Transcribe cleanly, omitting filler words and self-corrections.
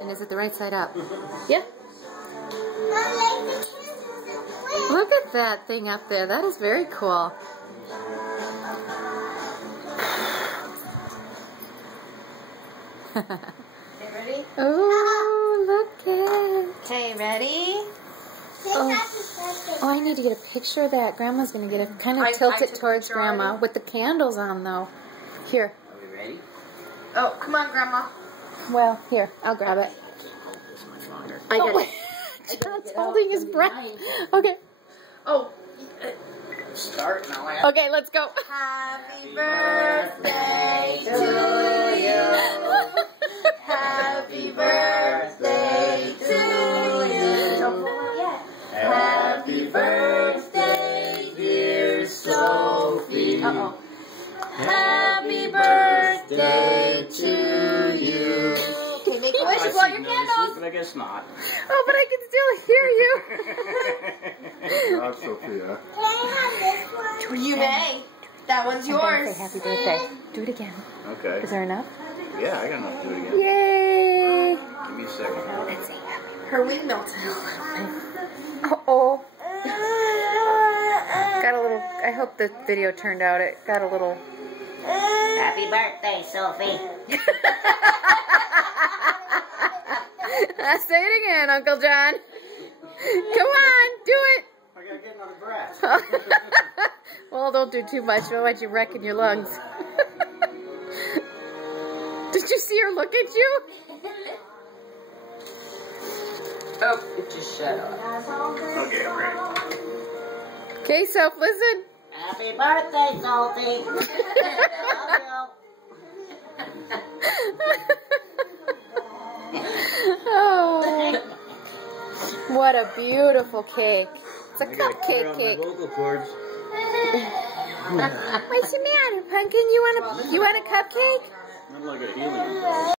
And is it the right side up? Yeah. Look at that thing up there. That is very cool. Ready? Oh, look it. Okay, ready? Oh, I need to get a picture of that. Grandma's going to get it. Kind of tilt it towards Grandma already. with the candles on, though. Here. Are we ready? Oh, come on, Grandma. Well, here. I'll grab it. Hold this much longer. I got it. John's holding his breath. Okay. Oh. Start now. Okay, let's go. Happy birthday to you. Happy birthday to you. Don't pull it yet. Happy birthday, dear Sophie. Uh-oh. Happy birthday to you. Okay, make a wish, blow your candles. But I guess not. Oh, but I can still hear you. Not Sophia. You may. That one's I'm gonna yours. say happy birthday. Do it again. Okay. Is there enough? Yeah, I got enough to do it again. Yay! Give me a second. Let's see. Her wing melted. Uh-oh. Got a little, I hope the video turned out. It got a little. Happy birthday, Sophie. Say it again, Uncle John. Come on, do it. I gotta get another breath. Well, don't do too much. Otherwise, you're wrecking your lungs. Did you see her look at you? Oh, it just shut off. Okay, I'm ready. Okay, Soph, listen. Happy birthday, Sophie. Oh, what a beautiful cake. It's a cupcake cake. Vocal cords. What's the matter, Pumpkin? You want a cupcake? Not like a helium.